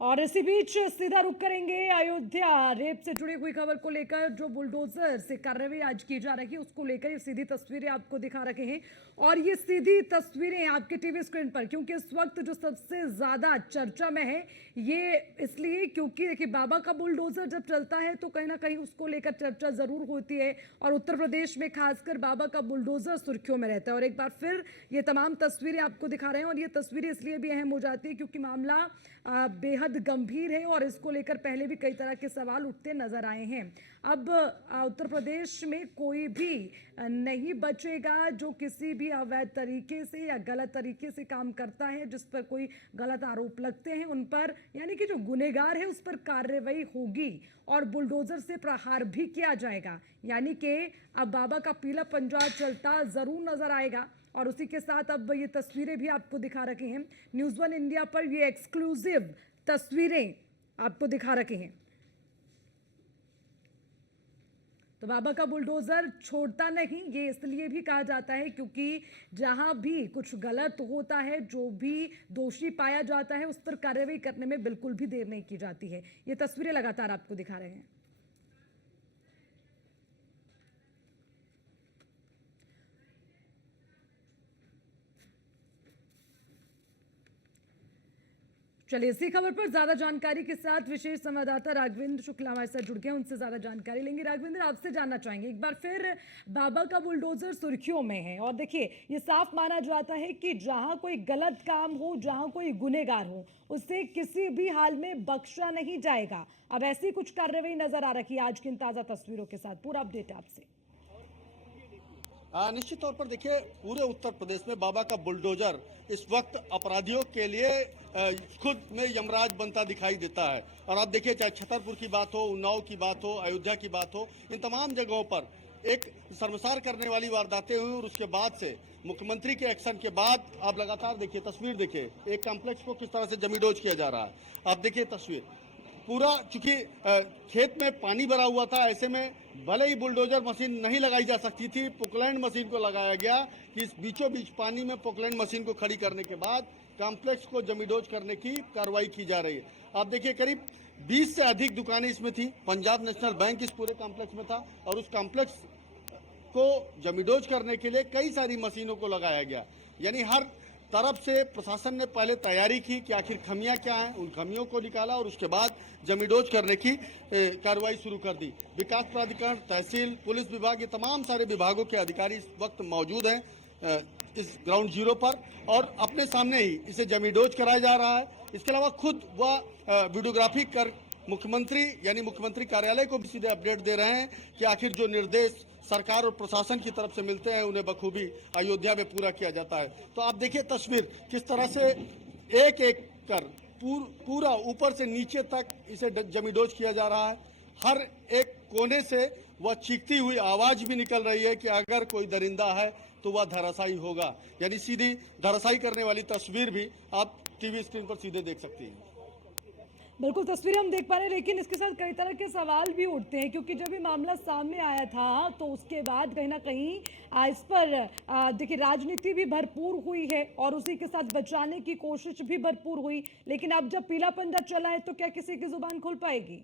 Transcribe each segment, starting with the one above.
और इसी बीच सीधा रुख करेंगे अयोध्या रेप से जुड़ी हुई खबर को लेकर। जो बुलडोजर से कार्रवाई आज की जा रही है उसको लेकर ये सीधी तस्वीरें आपको दिखा रखे हैं। और ये सीधी तस्वीरें आपके टीवी स्क्रीन पर, क्योंकि इस वक्त जो सबसे ज्यादा चर्चा में है ये इसलिए क्योंकि देखिए बाबा का बुलडोजर जब चलता है तो कहीं ना कहीं उसको लेकर चर्चा जरूर होती है। और उत्तर प्रदेश में खासकर बाबा का बुलडोजर सुर्खियों में रहता है। और एक बार फिर ये तमाम तस्वीरें आपको दिखा रहे हैं। और ये तस्वीरें इसलिए भी अहम हो जाती है क्योंकि मामला बेहद गंभीर है और इसको लेकर पहले भी कई तरह के सवाल उठते नजर आए हैं। अब उत्तर प्रदेश में कोई भी नहीं बचेगा जो किसी भी अवैध तरीके से या गलत तरीके से काम करता है, जिस पर कोई गलत आरोप लगते हैं उन पर, यानी कि जो गुनहगार है उस पर कार्रवाई होगी और बुलडोजर से प्रहार भी किया जाएगा। यानी कि अब बाबा का पीला पंजा चलता जरूर नजर आएगा। और उसी के साथ अब ये तस्वीरें भी आपको दिखा रखे हैं। न्यूज़ वन इंडिया पर ये एक्सक्लूसिव तस्वीरें आपको दिखा रखे हैं। तो बाबा का बुलडोजर छोड़ता नहीं, ये इसलिए भी कहा जाता है क्योंकि जहां भी कुछ गलत होता है, जो भी दोषी पाया जाता है उस पर कार्रवाई करने में बिल्कुल भी देर नहीं की जाती है। ये तस्वीरें लगातार आपको दिखा रहे हैं। चलिए इसी खबर पर ज्यादा जानकारी के साथ विशेष संवाददाता राघवेंद्र शुक्ला हमारे साथ जुड़ गए, उनसे ज्यादा जानकारी लेंगे। राघवेंद्र, आपसे जानना चाहेंगे एक बार फिर, बाबा का बुलडोजर सुर्खियों में है और देखिए ये साफ माना जाता है कि जहां कोई गलत काम हो, जहां कोई गुनहगार हो, उसे किसी भी हाल में बख्शा नहीं जाएगा। अब ऐसी कुछ कार्रवाई नजर आ रही है आज की इन ताजा तस्वीरों के साथ। पूरा अपडेट आपसे। निश्चित तौर पर देखिए, पूरे उत्तर प्रदेश में बाबा का बुलडोजर इस वक्त अपराधियों के लिए खुद में यमराज बनता दिखाई देता है। और आप देखिए, चाहे छतरपुर की बात हो, उन्नाव की बात हो, अयोध्या की बात हो, इन तमाम जगहों पर एक शर्मसार करने वाली वारदातें हुई। और उसके बाद से मुख्यमंत्री के एक्शन के बाद आप लगातार देखिए, तस्वीर देखिए, एक कॉम्प्लेक्स को किस तरह से जमीडोज किया जा रहा है। आप देखिए तस्वीर पूरा, चूंकि खेत में पानी भरा हुआ था, ऐसे में भले ही बुलडोजर मशीन नहीं लगाई जा सकती थी, पोकलैंड मशीन को लगाया गया कि इस बीचों बीच पानी में पोकलैंड मशीन को खड़ी करने के बाद कॉम्प्लेक्स को जमीडोज करने की कार्रवाई की जा रही है। आप देखिए, करीब 20 से अधिक दुकानें इसमें थी। पंजाब नेशनल बैंक इस पूरे कॉम्प्लेक्स में था और उस कॉम्प्लेक्स को जमीडोज करने के लिए कई सारी मशीनों को लगाया गया। यानी हर तरफ से प्रशासन ने पहले तैयारी की कि आखिर खमियां क्या हैं, उन खमियों को निकाला और उसके बाद जमीडोज करने की कार्रवाई शुरू कर दी। विकास प्राधिकरण, तहसील, पुलिस विभाग, ये तमाम सारे विभागों के अधिकारी इस वक्त मौजूद हैं इस ग्राउंड जीरो पर और अपने सामने ही इसे जमीडोज कराया जा रहा है। इसके अलावा खुद वह वीडियोग्राफी कर मुख्यमंत्री यानी मुख्यमंत्री कार्यालय को भी सीधे अपडेट दे रहे हैं कि आखिर जो निर्देश सरकार और प्रशासन की तरफ से मिलते हैं उन्हें बखूबी अयोध्या में पूरा किया जाता है। तो आप देखिए तस्वीर, किस तरह से एक एक कर पूरा ऊपर से नीचे तक इसे जमीडोज किया जा रहा है। हर एक कोने से वह चीखती हुई आवाज भी निकल रही है कि अगर कोई दरिंदा है तो वह धराशायी होगा। यानी सीधी धराशायी करने वाली तस्वीर भी आप टीवी स्क्रीन पर सीधे देख सकती हैं। बिल्कुल तस्वीरें हम देख पा रहे हैं, लेकिन इसके साथ कई तरह के सवाल भी उठते हैं क्योंकि जब ये मामला सामने आया था तो उसके बाद कहीं ना कहीं इस पर देखिए राजनीति भी भरपूर हुई है और उसी के साथ बचाने की कोशिश भी भरपूर हुई। लेकिन अब जब पीला पंजा चला है तो क्या किसी की जुबान खुल पाएगी?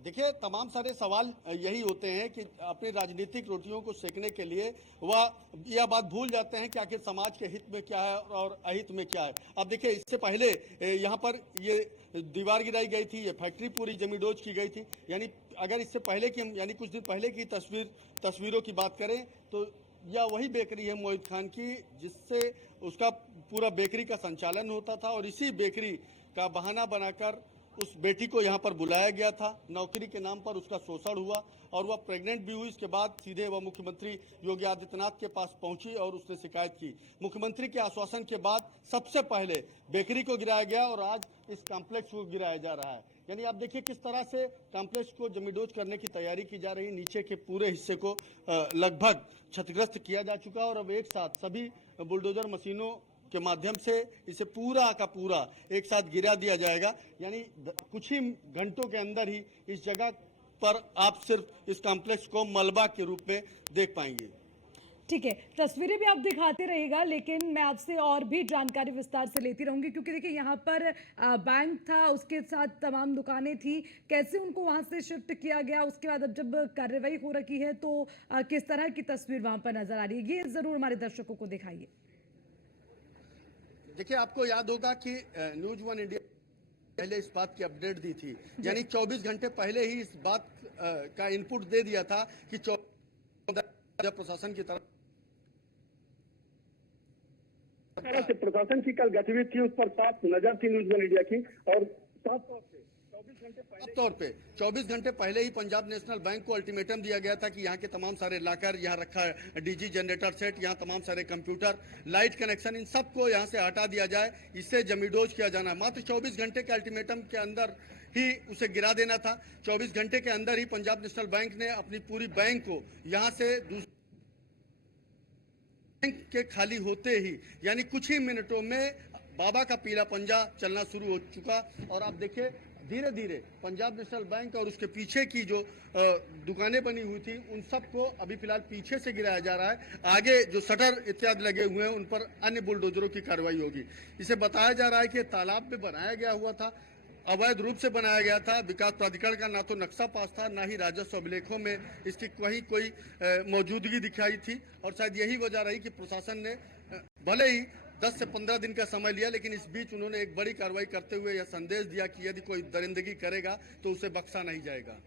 देखिए, तमाम सारे सवाल यही होते हैं कि अपनी राजनीतिक रोटियों को सेकने के लिए वह यह बात भूल जाते हैं कि आखिर समाज के हित में क्या है और अहित में क्या है। अब देखिए, इससे पहले यहाँ पर ये दीवार गिराई गई थी, ये फैक्ट्री पूरी जमीडोज की गई थी। यानी अगर इससे पहले की, यानी कुछ दिन पहले की तस्वीरों की बात करें तो यह वही बेकरी है मोहित खान की, जिससे उसका पूरा बेकरी का संचालन होता था और इसी बेकरी का बहाना बनाकर उस बेटी को यहाँ पर बुलाया गया था। नौकरी के नाम पर उसका शोषण हुआ और वह प्रेग्नेंट भी हुई। इसके बाद सीधे वह मुख्यमंत्री योगी आदित्यनाथ के पास पहुंची और उसने शिकायत की। मुख्यमंत्री के आश्वासन के बाद सबसे पहले बेकरी को गिराया गया और आज इस कॉम्प्लेक्स को गिराया जा रहा है। यानी आप देखिए किस तरह से कॉम्प्लेक्स को जमीडोज करने की तैयारी की जा रही है। नीचे के पूरे हिस्से को लगभग क्षतिग्रस्त किया जा चुका है और अब एक साथ सभी बुलडोजर मशीनों के माध्यम से इसे पूरा का पूरा एक साथ गिरा दिया जाएगा। यानी कुछ ही घंटों के अंदर ही इस जगह पर आप सिर्फ इस कॉम्प्लेक्स को मलबा के रूप में देख पाएंगे। ठीक है, तस्वीरें भी आप दिखाते रहिएगा, लेकिन मैं आपसे और भी जानकारी विस्तार से लेती रहूंगी, क्योंकि देखिए यहाँ पर बैंक था, उसके साथ तमाम दुकानें थी, कैसे उनको वहां से शिफ्ट किया गया, उसके बाद अब जब कार्रवाई हो रखी है तो किस तरह की तस्वीर वहां पर नजर आ रही है, ये जरूर हमारे दर्शकों को दिखाइए। देखिए, आपको याद होगा कि न्यूज वन इंडिया पहले इस बात की अपडेट दी थी, यानी 24 घंटे पहले ही इस बात का इनपुट दे दिया था कि प्रशासन की तरफ से प्रशासन की कल गतिविधि थी, उस पर साफ नजर थी न्यूज वन इंडिया की। और साफ तौर पे 24 घंटे पहले ही पंजाब नेशनल बैंक को अल्टीमेटम दिया गया था कि यहाँ के तमाम सारे लाकर, यहाँ रखा है डीजी जनरेटर सेट, यहाँ तमाम सारे कंप्यूटर, लाइट कनेक्शन, इन सबको यहाँ से हटा दिया जाए, इससे जमीडोज किया जाना। मात्र 24 घंटे के अल्टीमेटम के अंदर ही उसे गिरा देना था। 24 घंटे के अंदर ही पंजाब नेशनल बैंक ने अपनी पूरी बैंक को यहाँ से बैंक के खाली होते ही, यानी कुछ ही मिनटों में बाबा का पीला पंजा चलना शुरू हो चुका। और आप देखिए, धीरे धीरे पंजाब नेशनल बैंक और उसके पीछे की जो दुकानें बनी हुई थी, उन सबको अभी फिलहाल पीछे से गिराया जा रहा है। आगे जो शटर इत्यादि लगे हुए हैं, उन पर अन्य बुलडोजरों की कार्रवाई होगी। इसे बताया जा रहा है कि तालाब में बनाया गया हुआ था, अवैध रूप से बनाया गया था। विकास प्राधिकरण का ना तो नक्शा पास था, ना ही राजस्व अभिलेखों में इसकी कहीं कोई मौजूदगी दिखाई थी। और शायद यही वजह रही कि प्रशासन ने भले ही 10 से 15 दिन का समय लिया, लेकिन इस बीच उन्होंने एक बड़ी कार्रवाई करते हुए यह संदेश दिया कि यदि कोई दरिंदगी करेगा तो उसे बख्शा नहीं जाएगा।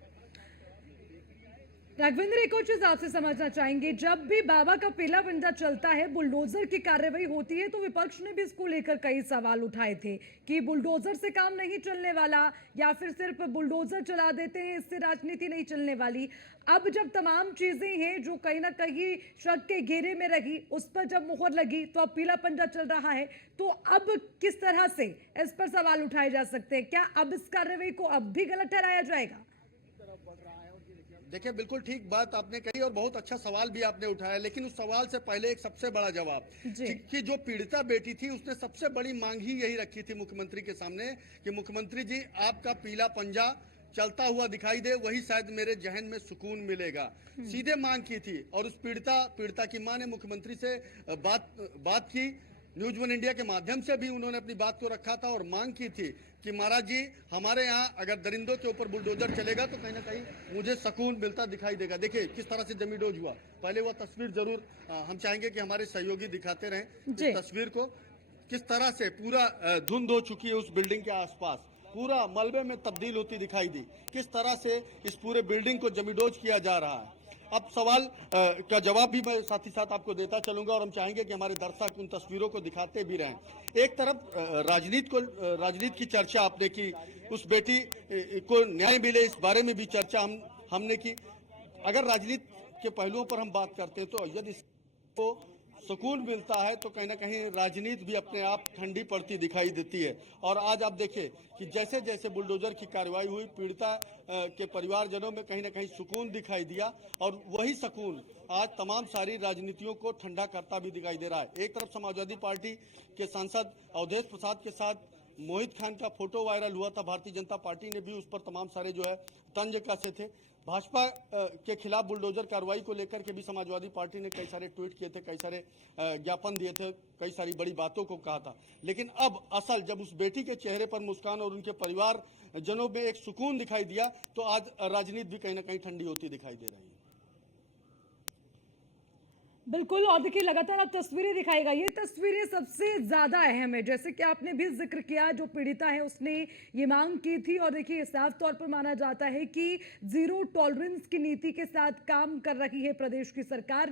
राघवेंद्र, एक और चीज आपसे समझना चाहेंगे, जब भी बाबा का पीला पंजा चलता है, बुलडोजर की कार्रवाई होती है, तो विपक्ष ने भी इसको लेकर कई सवाल उठाए थे कि बुलडोजर से काम नहीं चलने वाला, या फिर सिर्फ बुलडोजर चला देते हैं, इससे राजनीति नहीं चलने वाली। अब जब तमाम चीजें हैं जो कहीं ना कहीं शक के घेरे में रही, उस पर जब मुहर लगी, तो अब पीला पंजा चल रहा है, तो अब किस तरह से इस पर सवाल उठाए जा सकते हैं? क्या अब इस कार्रवाई को अब भी गलत ठहराया जाएगा? देखिए, बिल्कुल ठीक बात आपने कही और बहुत अच्छा सवाल भी आपने उठाया, लेकिन उस सवाल से पहले एक सबसे बड़ा जवाब कि जो पीड़िता बेटी थी, उसने सबसे बड़ी मांग ही यही रखी थी मुख्यमंत्री के सामने कि मुख्यमंत्री जी, आपका पीला पंजा चलता हुआ दिखाई दे, वही शायद मेरे जहन में सुकून मिलेगा। सीधे मांग की थी। और उस पीड़िता की मां ने मुख्यमंत्री से बात की। न्यूज वन इंडिया के माध्यम से भी उन्होंने अपनी बात को रखा था और मांग की थी कि महाराज जी, हमारे यहाँ अगर दरिंदों के ऊपर बुलडोजर चलेगा तो कहीं ना कहीं मुझे सुकून मिलता दिखाई देगा। देखिए किस तरह से जमीडोज हुआ। पहले वह तस्वीर जरूर हम चाहेंगे कि हमारे सहयोगी दिखाते रहें इस तस्वीर को, किस तरह से पूरा धुंध हो चुकी है उस बिल्डिंग के आसपास, पूरा मलबे में तब्दील होती दिखाई दी। किस तरह से इस पूरे बिल्डिंग को जमीडोज किया जा रहा है। अब सवाल का जवाब भी मैं साथ ही साथ आपको देता चलूंगा और हम चाहेंगे कि हमारे दर्शक उन तस्वीरों को दिखाते भी रहें। एक तरफ राजनीति की चर्चा आपने की, उस बेटी को न्याय मिले इस बारे में भी चर्चा हमने की। अगर राजनीति के पहलुओं पर हम बात करते हैं तो यदि इसको सुकून मिलता है तो कहीं ना कहीं राजनीति भी अपने आप ठंडी पड़ती दिखाई देती है। और आज आप देखिए कि जैसे जैसे बुलडोजर की कार्रवाई हुई, पीड़िता के परिवारजनों में कहीं ना कहीं सुकून दिखाई दिया और वही सुकून आज तमाम सारी राजनीतियों को ठंडा करता भी दिखाई दे रहा है। एक तरफ समाजवादी पार्टी के सांसद अवधेश प्रसाद के साथ मोहित खान का फोटो वायरल हुआ था, भारतीय जनता पार्टी ने भी उस पर तमाम सारे जो है तंज कसे थे। भाजपा के खिलाफ बुलडोजर कार्रवाई को लेकर के भी समाजवादी पार्टी ने कई सारे ट्वीट किए थे, कई सारे ज्ञापन दिए थे, कई सारी बड़ी बातों को कहा था। लेकिन अब असल जब उस बेटी के चेहरे पर मुस्कान और उनके परिवार जनों में एक सुकून दिखाई दिया तो आज राजनीति भी कहीं ना कहीं ठंडी होती दिखाई दे रही है। बिल्कुल, और देखिए लगातार आप तस्वीरें दिखाएगा, ये तस्वीरें सबसे ज्यादा अहम है। जैसे कि आपने भी जिक्र किया, जो पीड़िता है उसने ये मांग की थी और देखिए साफ तौर पर माना जाता है कि जीरो टॉलरेंस की नीति के साथ काम कर रही है प्रदेश की सरकार,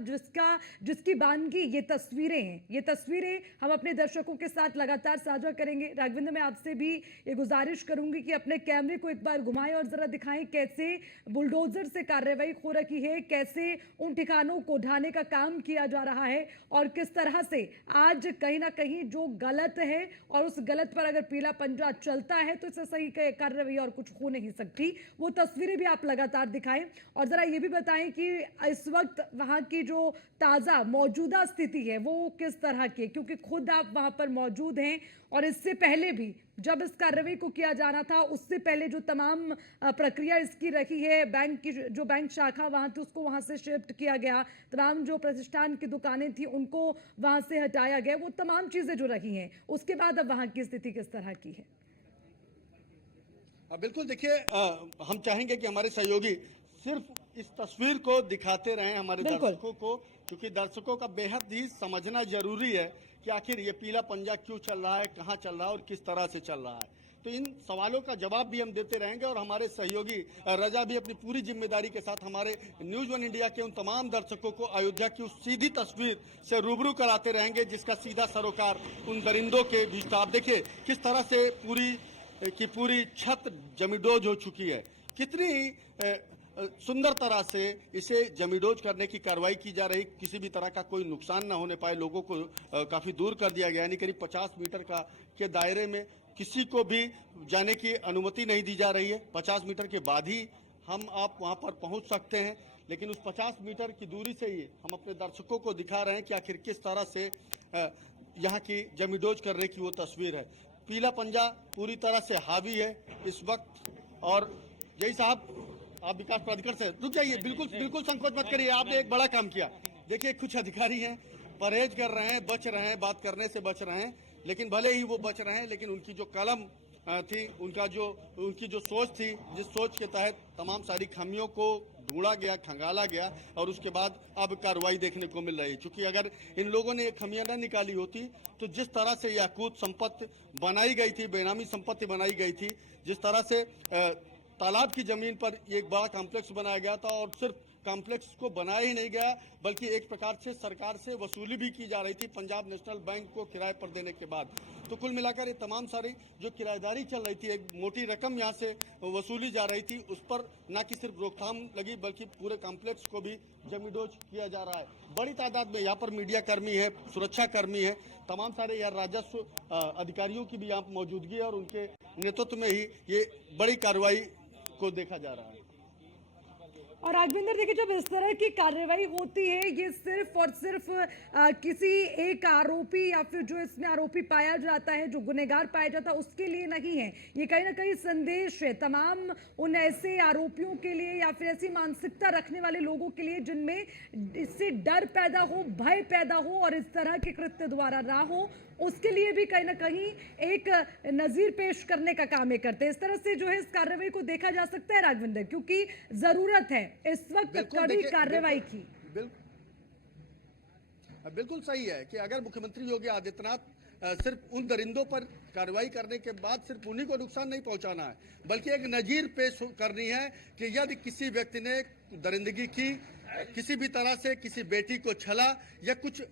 जिसकी बानगी ये तस्वीरें हैं। ये तस्वीरें हम अपने दर्शकों के साथ लगातार साझा करेंगे। राघवेंद्र, मैं आपसे भी ये गुजारिश करूंगी कि अपने कैमरे को एक बार घुमाएं और जरा दिखाएं कैसे बुलडोजर से कार्रवाई हो रही है, कैसे उन ठिकानों को ढाने का काम किया जा रहा है और किस तरह से आज कहीं ना कहीं जो गलत है और उस गलत पर अगर पीला पंजा चलता है तो इससे सही कार्रवाई और कुछ हो नहीं सकती। वो तस्वीरें भी आप लगातार दिखाएं और जरा ये भी बताएं कि इस वक्त वहां की जो ताजा मौजूदा स्थिति है वो किस तरह की है, क्योंकि खुद आप वहां पर मौजूद हैं और इससे पहले भी जब इस कार्रवाई को किया जाना था उससे पहले जो तमाम प्रक्रिया इसकी रही है, बैंक की जो बैंक शाखा वहां थी उसको वहां से शिफ्ट किया गया, तमाम जो प्रतिष्ठान की दुकानें थी उनको वहां से हटाया गया, वो तमाम चीजें जो रही हैं, उसके बाद अब वहां की स्थिति किस तरह की है? बिल्कुल, देखिए हम चाहेंगे कि हमारे सहयोगी सिर्फ इस तस्वीर को दिखाते रहें हमारे दर्शकों को, क्योंकि दर्शकों का बेहद ही समझना जरूरी है कि आखिर ये पीला पंजा क्यों चल रहा है, कहाँ चल रहा है और किस तरह से चल रहा है। तो इन सवालों का जवाब भी हम देते रहेंगे और हमारे सहयोगी रजा भी अपनी पूरी जिम्मेदारी के साथ हमारे न्यूज़ वन इंडिया के उन तमाम दर्शकों को अयोध्या की उस सीधी तस्वीर से रूबरू कराते रहेंगे जिसका सीधा सरोकार उन दरिंदों के बीच था। आप देखिए किस तरह से पूरी छत जमीडोज हो चुकी है, कितनी सुंदर तरह से इसे जमीडोज करने की कार्रवाई की जा रही, किसी भी तरह का कोई नुकसान न होने पाए, लोगों को काफी दूर कर दिया गया, यानी करीब 50 मीटर के दायरे में किसी को भी जाने की अनुमति नहीं दी जा रही है। 50 मीटर के बाद ही हम आप वहां पर पहुंच सकते हैं, लेकिन उस 50 मीटर की दूरी से ही हम अपने दर्शकों को दिखा रहे हैं कि आखिर किस तरह से यहाँ की जमीडोज करने की वो तस्वीर है। पीला पंजा पूरी तरह से हावी है इस वक्त। और जय साहब, आप विकास प्राधिकरण से रुक जाइए, बिल्कुल संकोच मत करिए, आपने एक बड़ा काम किया। देखिए कुछ अधिकारी हैं, परहेज कर रहे हैं, बच रहे हैं, बात करने से बच रहे हैं, लेकिन भले ही वो बच रहे हैं, लेकिन उनकी जो कलम थी, उनकी जो सोच थी, जिस सोच के तहत तमाम सारी खामियों को ढूंढा गया, खंगाला गया और उसके बाद अब कार्रवाई देखने को मिल रही है। क्योंकि अगर इन लोगों ने ये खामियां न निकाली होती तो जिस तरह से याकूत संपत्ति बनाई गई थी, बेनामी संपत्ति बनाई गई थी, जिस तरह से तालाब की जमीन पर एक बड़ा कॉम्प्लेक्स बनाया गया था और सिर्फ कॉम्प्लेक्स को बनाया ही नहीं गया बल्कि एक प्रकार से सरकार से वसूली भी की जा रही थी पंजाब नेशनल बैंक को किराए पर देने के बाद। तो कुल मिलाकर ये तमाम सारी जो किराएदारी चल रही थी, एक मोटी रकम यहाँ से वसूली जा रही थी, उस पर न कि सिर्फ रोकथाम लगी बल्कि पूरे कॉम्प्लेक्स को भी जमीडोज किया जा रहा है। बड़ी तादाद में यहाँ पर मीडिया कर्मी है, सुरक्षा कर्मी है, तमाम सारे यहाँ राजस्व अधिकारियों की भी यहाँ मौजूदगी है और उनके नेतृत्व में ही ये बड़ी कार्रवाई को देखा जा रहा है। और राघवेंद्र देखिए, जब इस तरह की कार्रवाई होती है ये सिर्फ और सिर्फ किसी एक आरोपी या फिर जो इसमें आरोपी पाया जाता है, जो गुनहगार पाया जाता है उसके लिए नहीं है, ये कहीं ना कहीं संदेश है तमाम उन ऐसे आरोपियों के लिए या फिर ऐसी मानसिकता रखने वाले लोगों के लिए जिनमें इससे डर पैदा हो, भय पैदा हो और इस तरह के कृत्य दोबारा ना हो, उसके लिए भी कहीं ना कहीं एक नजीर पेश करने का काम करते हैं। इस तरह से जो है इस कार्रवाई को देखा जा सकता है राघवेंद्र, क्योंकि जरूरत है इस वक्त कड़ी कार्रवाई की। बिल्कुल सही है कि अगर मुख्यमंत्री योगी आदित्यनाथ सिर्फ उन दरिंदों पर कार्रवाई करने के बाद सिर्फ उन्हीं को नुकसान नहीं पहुंचाना है बल्कि एक नजीर पेश करनी है कि यदि किसी व्यक्ति ने दरिंदगी की, किसी भी तरह से किसी बेटी को छला या कुछ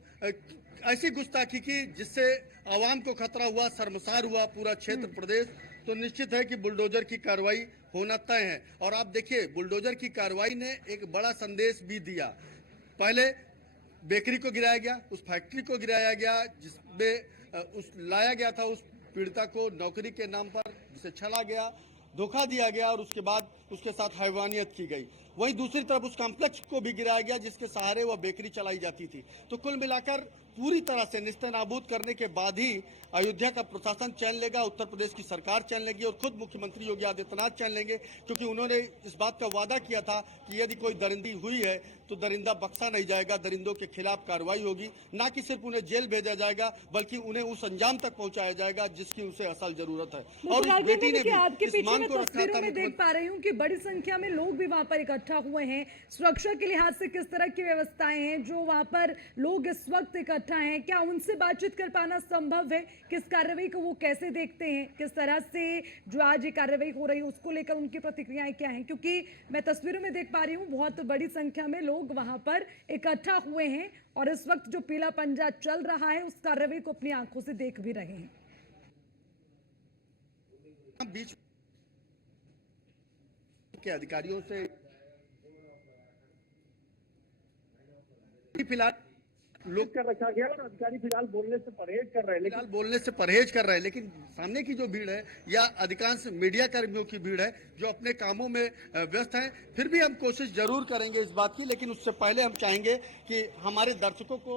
ऐसी गुस्ताखी की जिससे आवाम को खतरा हुआ, शर्मसार हुआ पूरा क्षेत्र प्रदेश, तो निश्चित है कि बुलडोजर की कार्रवाई होना तय है। और आप देखिए बुलडोजर की कार्रवाई ने एक बड़ा संदेश भी दिया। पहले बेकरी को गिराया गया, उस फैक्ट्री को गिराया गया जिसमें लाया गया था उस पीड़िता को नौकरी के नाम पर, जिसे छला गया, धोखा दिया गया और उसके बाद उसके साथ हैवानियत की गई। वहीं दूसरी तरफ उस कॉम्प्लेक्स को भी गिराया गया जिसके सहारे वह बेकरी चलाई जाती थी। तो कुल मिलाकर पूरी तरह से निस्तेनाबूद करने के बाद ही अयोध्या का प्रशासन चैन लेगा, उत्तर प्रदेश की सरकार चैन लेगी और खुद मुख्यमंत्री योगी आदित्यनाथ चैन लेंगे, क्योंकि उन्होंने इस बात का वादा किया था कि यदि कोई दरिंदी हुई है तो दरिंदा बख्शा नहीं जाएगा, दरिंदों के खिलाफ कार्रवाई होगी, ना कि सिर्फ उन्हें जेल भेजा जाएगा बल्कि उन्हें उस अंजाम तक पहुंचाया जाएगा जिसकी उसे असल जरूरत है। और उस बेटी ने भी आपके पीछे में तस्वीरों में देख पा रही हूँ कि बड़ी संख्या में लोग भी वहां पर इकट्ठा हुए हैं। सुरक्षा के लिहाज से किस तरह की व्यवस्थाएं हैं जो वहां पर लोग इस वक्त इकट्ठा हैं, क्या उनसे बातचीत कर पाना संभव है? किस कार्रवाई को वो कैसे देखते हैं, किस तरह से जो आज ये कार्रवाई हो रही है उसको लेकर उनकी प्रतिक्रियाएं क्या हैं? क्योंकि मैं तस्वीरों में देख पा रही हूँ बहुत बड़ी संख्या में लोग वहां पर इकट्ठा हुए हैं और इस वक्त जो पीला पंजा चल रहा है उस कार्रवाई को अपनी आंखों से देख भी रहे हैं। बीच के अधिकारियों से फिलहाल लोग का रखा गया और अधिकारी फिलहाल बोलने से परहेज कर रहे हैं, लेकिन सामने की जो भीड़ है या अधिकांश मीडिया कर्मियों की भीड़ है जो अपने कामों में व्यस्त हैं। फिर भी हम कोशिश जरूर करेंगे इस बात की, लेकिन उससे पहले हम चाहेंगे कि हमारे दर्शकों को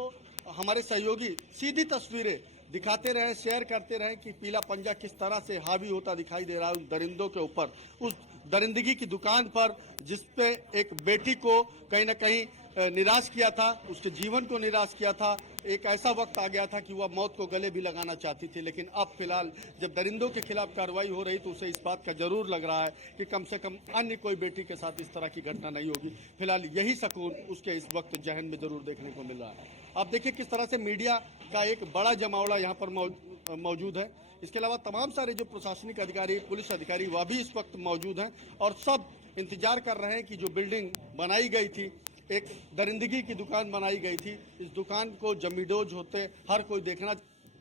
हमारे सहयोगी सीधी तस्वीरें दिखाते रहे, शेयर करते रहे कि पीला पंजा किस तरह से हावी होता दिखाई दे रहा है उन दरिंदों के ऊपर, उस दरिंदगी की दुकान पर जिसपे एक बेटी को कहीं ना कहीं निराश किया था, उसके जीवन को निराश किया था। एक ऐसा वक्त आ गया था कि वह मौत को गले भी लगाना चाहती थी, लेकिन अब फिलहाल जब दरिंदों के खिलाफ कार्रवाई हो रही तो उसे इस बात का जरूर लग रहा है कि कम से कम अन्य कोई बेटी के साथ इस तरह की घटना नहीं होगी। फिलहाल यही सुकून उसके इस वक्त जहन में जरूर देखने को मिल रहा है। आप देखिए किस तरह से मीडिया का एक बड़ा जमावड़ा यहाँ पर मौजूद है। इसके अलावा तमाम सारे जो प्रशासनिक अधिकारी, पुलिस अधिकारी, वह भी इस वक्त मौजूद हैं और सब इंतजार कर रहे हैं कि जो बिल्डिंग बनाई गई थी, एक दरिंदगी की दुकान बनाई गई थी, इस दुकान को जमीडोज होते हर कोई देखना,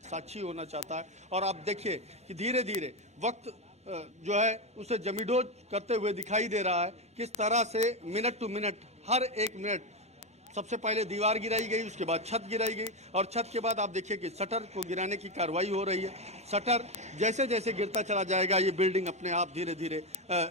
साक्षी होना चाहता है। और आप देखिए कि धीरे धीरे वक्त जो है उसे जमीडोज करते हुए दिखाई दे रहा है। किस तरह से मिनट टू मिनट, हर एक मिनट, सबसे पहले दीवार गिराई गई, उसके बाद छत गिराई गई और छत के बाद आप देखिए कि शटर को गिराने की कार्रवाई हो रही है। शटर जैसे जैसे गिरता चला जाएगा ये बिल्डिंग अपने आप धीरे धीरे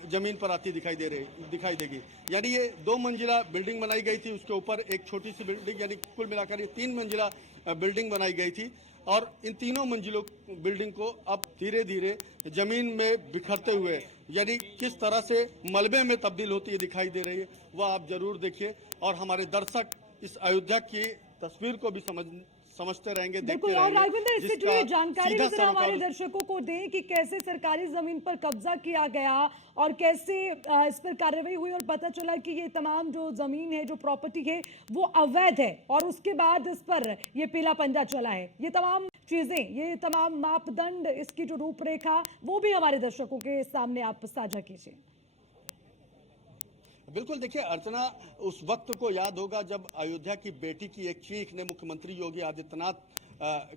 जमीन पर आती दिखाई देगी। यानी ये 2 मंजिला बिल्डिंग बनाई गई थी, उसके ऊपर एक छोटी सी बिल्डिंग, यानी कुल मिलाकर ये 3 मंजिला बिल्डिंग बनाई गई थी और इन तीनों मंजिलों बिल्डिंग को अब धीरे धीरे जमीन में बिखरते हुए, यानी किस तरह से मलबे में तब्दील होती है दिखाई दे रही है, वह आप जरूर देखिए और हमारे दर्शक इस अयोध्या की तस्वीर को भी समझते रहेंगे, देखते बिल्कुल। और राघवेंद्र, इससे जिसका जुड़ी जानकारी भी सीधा जरा हमारे सरोकार दर्शकों को दें कि कैसे सरकारी जमीन पर कब्जा किया गया और कैसे इस पर कार्रवाई हुई और पता चला कि ये तमाम जो जमीन है, जो प्रॉपर्टी है, वो अवैध है और उसके बाद इस पर ये पीला पंजा चला है। ये तमाम चीजें, ये तमाम मापदंड, इसकी जो रूपरेखा, वो भी हमारे दर्शकों के सामने आप साझा कीजिए। बिल्कुल, देखिए अर्चना, उस वक्त को याद होगा जब अयोध्या की बेटी की एक चीख ने मुख्यमंत्री योगी आदित्यनाथ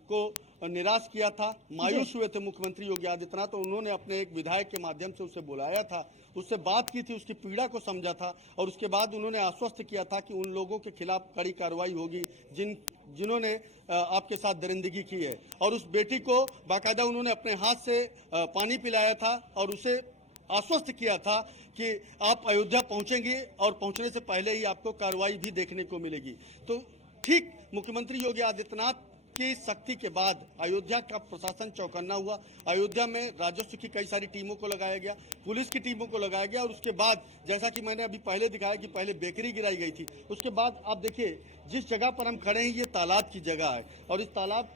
को निराश किया था। मायूस हुए थे मुख्यमंत्री योगी आदित्यनाथ, तो उन्होंने अपने एक विधायक के माध्यम से उसे बुलाया था, उससे बात की थी, उसकी पीड़ा को समझा था और उसके बाद उन्होंने आश्वस्त किया था कि उन लोगों के खिलाफ कड़ी कार्रवाई होगी जिन्होंने आपके साथ दरिंदगी की है। और उस बेटी को बाकायदा उन्होंने अपने हाथ से पानी पिलाया था और उसे आश्वस्त किया था कि आप अयोध्या पहुंचेंगे और पहुंचने से पहले ही आपको कार्रवाई भी देखने को मिलेगी। तो ठीक मुख्यमंत्री योगी आदित्यनाथ की सख्ती के बाद अयोध्या का प्रशासन चौकन्ना हुआ। अयोध्या में राजस्व की कई सारी टीमों को लगाया गया, पुलिस की टीमों को लगाया गया और उसके बाद जैसा कि मैंने अभी पहले दिखाया कि पहले बेकरी गिराई गई थी, उसके बाद आप देखिए जिस जगह पर हम खड़े हैं ये तालाब की जगह है और इस तालाब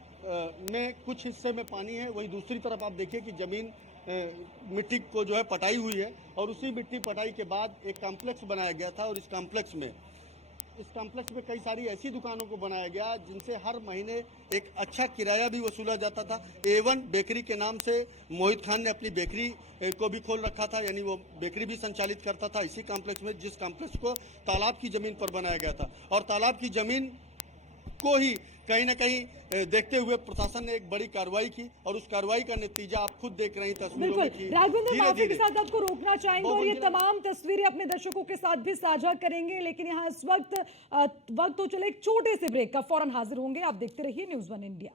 में कुछ हिस्से में पानी है, वहीं दूसरी तरफ आप देखिए कि जमीन मिट्टी को जो है पटाई हुई है और उसी मिट्टी पटाई के बाद एक कॉम्प्लेक्स बनाया गया था और इस कॉम्प्लेक्स में कई सारी ऐसी दुकानों को बनाया गया जिनसे हर महीने एक अच्छा किराया भी वसूला जाता था। A1 बेकरी के नाम से मोहित खान ने अपनी बेकरी को भी खोल रखा था, यानी वो बेकरी भी संचालित करता था इसी कॉम्प्लेक्स में, जिस कॉम्प्लेक्स को तालाब की जमीन पर बनाया गया था। और तालाब की जमीन को ही कहीं ना कहीं देखते हुए प्रशासन ने एक बड़ी कार्रवाई की और उस कार्रवाई का नतीजा आप खुद देख रहे हैं तस्वीरों में। बिल्कुल राघवेंद्र, माफी के साथ आपको रोकना चाहेंगे और ये तमाम तस्वीरें अपने दर्शकों के साथ भी साझा करेंगे, लेकिन यहाँ इस वक्त तो चले एक छोटे से ब्रेक का, फौरन हाजिर होंगे। आप देखते रहिए न्यूज़ 1 इंडिया।